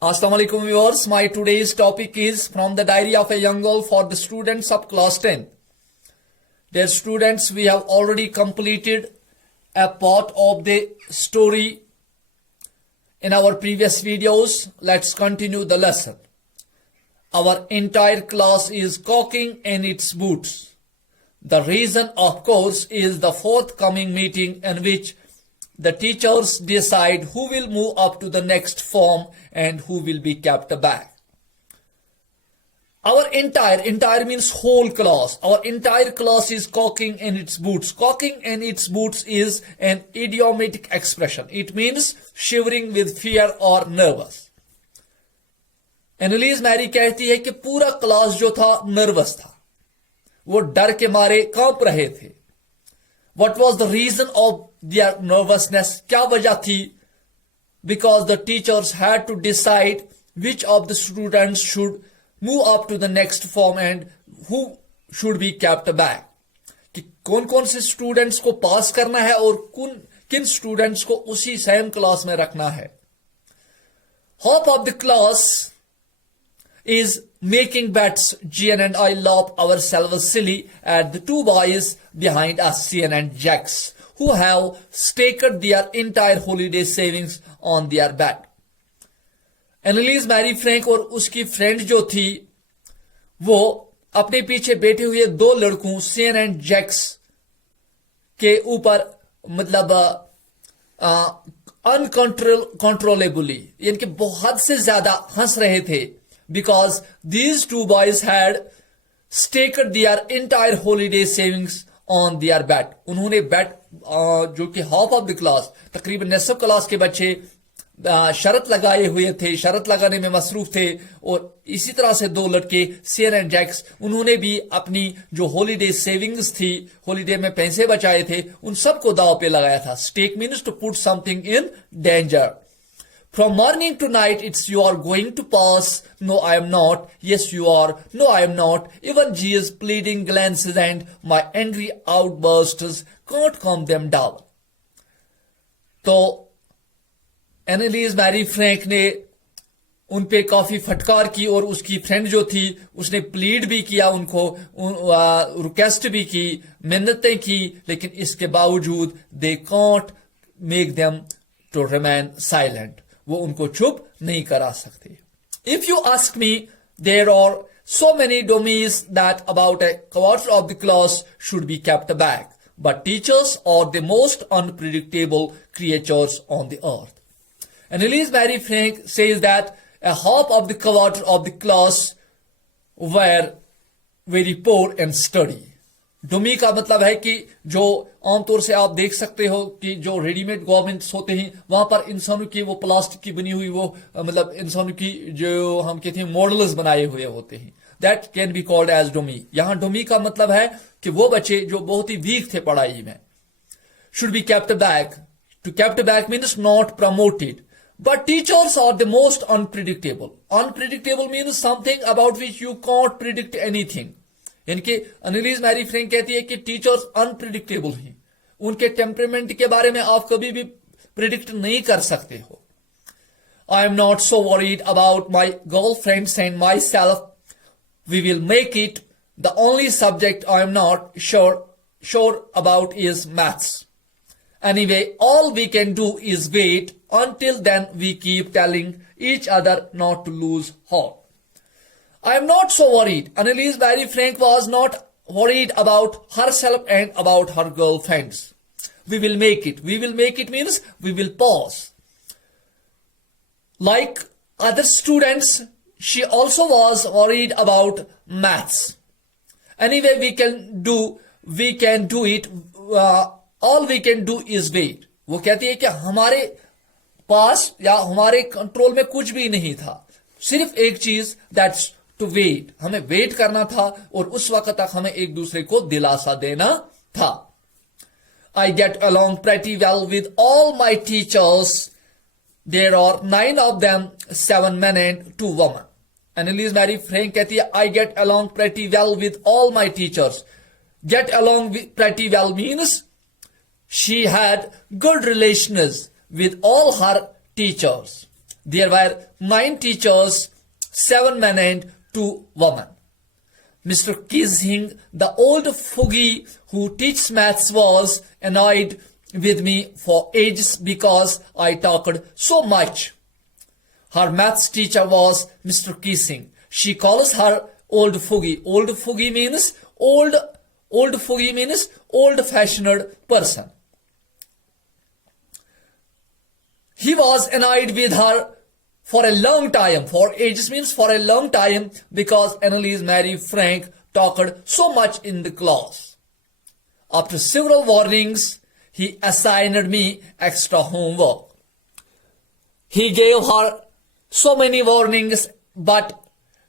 Assalamu alaikum viewers. My today's topic is from the diary of a young girl for the students of class 10. Dear students, we have already completed a part of the story in our previous videos. Let's continue the lesson. Our entire class is cocking in its boots. The reason, of course, is the forthcoming meeting in which the teachers decide who will move up to the next form and who will be kept back. Our entire means whole class. Our entire class is cocking in its boots. Cocking in its boots is an idiomatic expression. It means shivering with fear or nervous. Annelies Marie कहती है कि पूरा class जो था nervous था, वो डर के मारे कांप रहे थे. What was the reason of their nervousness? क्या वजह थी? Because the teachers had to decide which of the students should move up to the next form and who should be kept back. कि कौन कौन से स्टूडेंट्स को पास करना है और किन स्टूडेंट्स को उसी सेम क्लास में रखना है. Half of the class is making bets. Gian and I laugh ourselves silly at the two boys behind us, Cian and Jax, who have staked their entire holiday savings on their bet. Annelies Marie Frank और उसकी friend जो थी, वो अपने पीछे बैठे हुए दो लड़कों सियन एंड जैक्स के ऊपर मतलब अनकंट्रोलेबली यानी कि बहुत से ज्यादा हंस रहे थे. Because these two boys had staked their entire holiday savings on their bet. उन्होंने bet जो कि half of the class, तकरीबन निसफ क्लास के बच्चे शरत लगाए हुए थे, शरत लगाने में मसरूफ थे. और इसी तरह से दो लड़के सियन एंड जैक्स, उन्होंने भी अपनी जो हॉलीडे सेविंग्स थी, हॉलीडे में पैसे बचाए थे, उन सबको दाव पे लगाया था. Stake means to put something in danger. From morning to night, it's you are going to pass. No, I am not. Yes, you are. No, I am not. Even G's pleading glances and my angry outbursts can't calm them down. तो एनालिस Marie Frank ने उन पे काफी फटकार की और उसकी friend जो थी उसने प्लीड भी किया, उनको रिक्वेस्ट भी की, मिन्नतें की, लेकिन इसके बावजूद they can't make them to remain silent. वो उनको चुप नहीं करा सकते. If you ask me, there are so many dummies that about a quarter of the class should be kept back. But teachers are the most unpredictable creatures on the earth. Annalise Mary Frank says that a half of the quarter of the class were very poor and study. डुमी का मतलब है कि जो आमतौर से आप देख सकते हो कि जो रेडीमेड गारमेंट्स होते हैं वहां पर इंसानों की वो प्लास्टिक की बनी हुई वो मतलब इंसानों की जो हम कहते हैं मॉडल्स बनाए हुए होते हैं. That can be called as dummy. यहां डुमी का मतलब है कि वो बच्चे जो बहुत ही वीक थे पढ़ाई में. Should be kept back. To kept back means not promoted. But teachers are the most unpredictable. Unpredictable means something about which you can't predict anything. यानी कि एनालिस मैरी फ्रैंक कहती है कि टीचर्स अनप्रिडिक्टेबल हैं. उनके टेम्परामेंट के बारे में आप कभी भी प्रिडिक्ट नहीं कर सकते हो. I am not so worried about my girlfriends and myself. We will make it. The only subject I am not sure about is maths. Anyway, all we can do is wait. Until then, we keep telling each other not to lose hope. I am not so worried. Annalise Mary Frank was not worried about herself and about her girlfriends. We will make it. We will make it means we will pass. Like other students, she also was worried about maths. Anyway, we can do it. All we can do is wait. वो कहती है कि हमारे पास या हमारे control में कुछ भी नहीं था, सिर्फ एक चीज, दैट्स टू वेट. हमें वेट करना था और उस वक्त तक हमें एक दूसरे को दिलासा देना था. I get along pretty well with all my teachers. There are 9 of them, 7 men and 2 women. Annalise Mary Frank कहती है I get along pretty well with all my teachers. Get along pretty well means she had good relations with all her teachers. There were 9 teachers, 7 men and 2 women. Mr. Keesing, the old fogey who teaches maths, was annoyed with me for ages because I talked so much. Her maths teacher was Mr. Keesing. She calls her old fogey. Old fogey means old-fashioned person. He was annoyed with her for a long time. For ages means for a long time, because Annalise Mary Frank talked so much in the class. After several warnings, he assigned me extra homework. He gave her so many warnings, but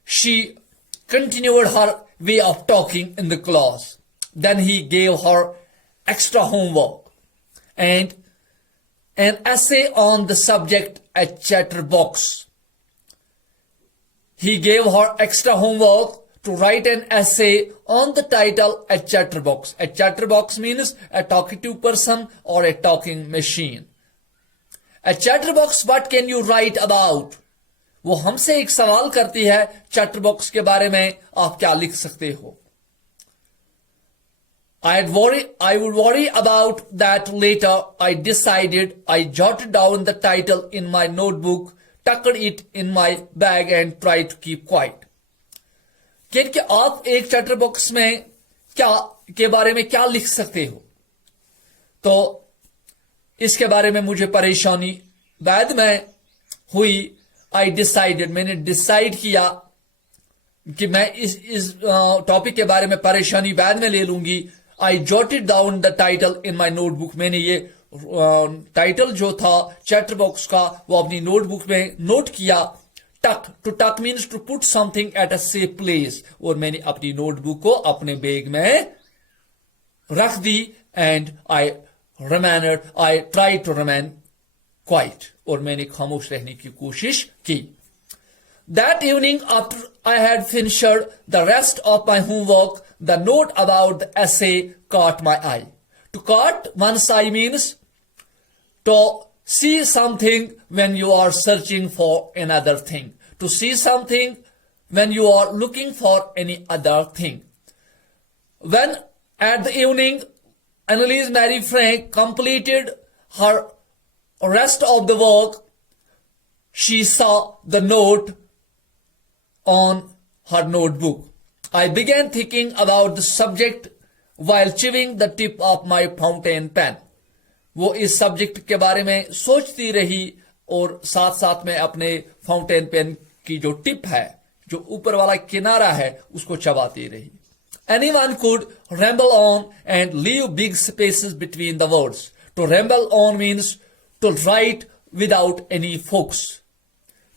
she continued her way of talking in the class. Then he gave her extra homework and an essay on the subject, a chatterbox. He gave her extra homework to write an essay on the title, a chatterbox. A chatterbox means a talkative person or a talking machine. A chatterbox, what can you write about? वो हमसे एक सवाल करती है, chatterbox के बारे में आप क्या लिख सकते हो? I would worry about that later. I decided. I jotted down the title in my notebook, tucked it in my bag and tried to keep quiet. कि आप एक चैटर बॉक्स में क्या के बारे में क्या लिख सकते हो? तो इसके बारे में मुझे परेशानी बाद में हुई. I decided, मैंने डिसाइड किया कि मैं इस टॉपिक के बारे में परेशानी बाद में ले लूंगी. I jotted down the title in my notebook. मैंने ये टाइटल जो था चैटर बॉक्स का वो अपनी नोटबुक में नोट किया. Tuck, to tuck means to put something at a safe place. और मैंने अपनी नोटबुक को अपने बैग में रख दी. And I try to remain quiet. और मैंने खामोश रहने की कोशिश की. That evening, after I had finished the rest of my homework, the note about the essay caught my eye. To catch one's eye means to see something when you are searching for another thing. To see something when you are looking for any other thing. When at the evening, Annalise Mary Frank completed her rest of the work, she saw the note on her notebook. I began thinking about the subject while chewing the tip of my fountain pen. वो इस subject के बारे में सोचती रही और साथ साथ में अपने फाउंटेन पेन की जो टिप है, जो ऊपर वाला किनारा है, उसको चबाती रही. Anyone could ramble on and leave big spaces between the words. To ramble on means to write without any focus.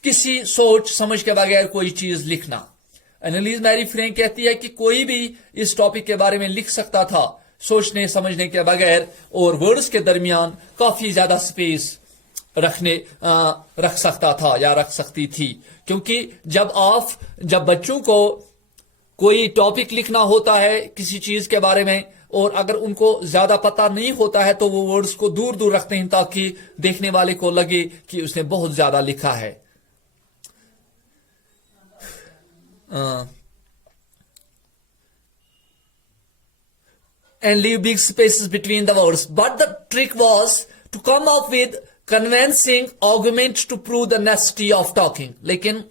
किसी सोच समझ के बगैर कोई चीज लिखना. एनालिस मैरी फ्रैंक कहती है कि कोई भी इस टॉपिक के बारे में लिख सकता था सोचने समझने के बगैर, और वर्ड्स के दरमियान काफी ज्यादा स्पेस रख सकता था या रख सकती थी. क्योंकि जब बच्चों को कोई टॉपिक लिखना होता है किसी चीज के बारे में, और अगर उनको ज्यादा पता नहीं होता है तो वो वर्ड्स को दूर दूर रखते हैं ताकि देखने वाले को लगे कि उसने बहुत ज्यादा लिखा है. And leave big spaces between the words. But the trick was to come up with convincing arguments to prove the necessity of talking. लेकिन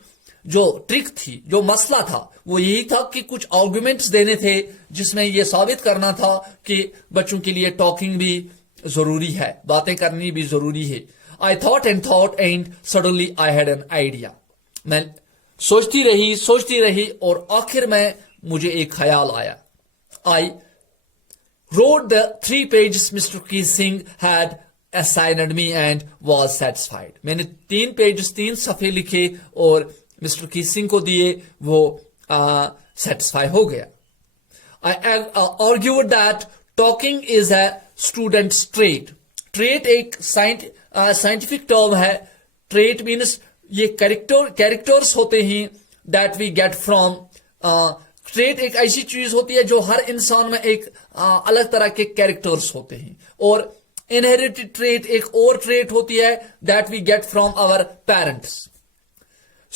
जो ट्रिक थी, जो मसला था, वो यही था कि कुछ आर्गुमेंट्स देने थे जिसमें यह साबित करना था कि बच्चों के लिए टॉकिंग भी जरूरी है, बातें करनी भी जरूरी है. I thought and suddenly I had an idea. मैं सोचती रही और आखिर में मुझे एक ख्याल आया. I wrote the 3 pages Mr. Keesing had assigned me and was satisfied. मैंने 3 पेजेस 3 सफ़े लिखे और मिस्टर कीसिंग को दिए, वो satisfy हो गया. I argued that talking is a student's trait. Trait एक scientific term है. Trait means ये कैरेक्टर्स होते हैं that we get from. Trait एक ऐसी चीज होती है जो हर इंसान में एक अलग तरह के कैरेक्टर्स होते हैं, और इनहेरिटेड ट्रेट एक और ट्रेट होती है that we get from our parents.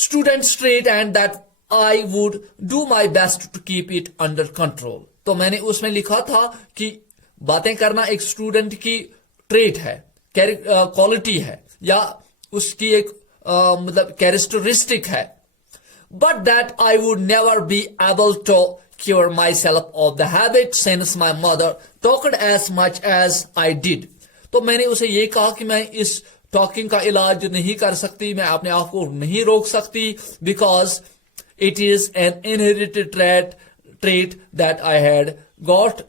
student trait and that I would do my best to keep it under control. तो मैंने उसमें लिखा था कि बातें करना एक स्टूडेंट की ट्रेट है, क्वालिटी है, या उसकी एक मतलब कैरेक्टरिस्टिक है. But that I would never be able to cure myself of the habit since my mother talked as much as I did. तो मैंने उसे ये कहा कि मैं इस टॉकिंग का इलाज नहीं कर सकती, मैं अपने आप को नहीं रोक सकती, because it is an inherited trait that I had got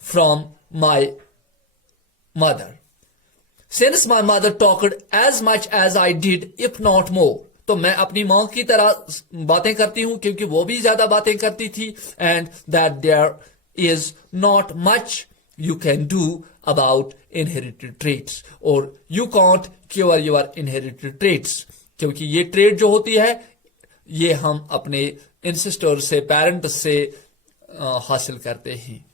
from my mother. Since my mother talked as much as I did, if not more. तो मैं अपनी माँ की तरह बातें करती हूं क्योंकि वो भी ज्यादा बातें करती थी. And that there is not much you can do about inherited traits, or you can't cure your inherited traits. क्योंकि ये ट्रेट जो होती है ये हम अपने इंसिस्टर से, पेरेंट्स से हासिल करते हैं.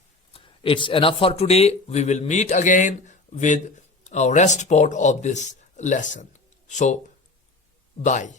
It's enough for today. We will meet again with a rest part of this lesson. So, bye.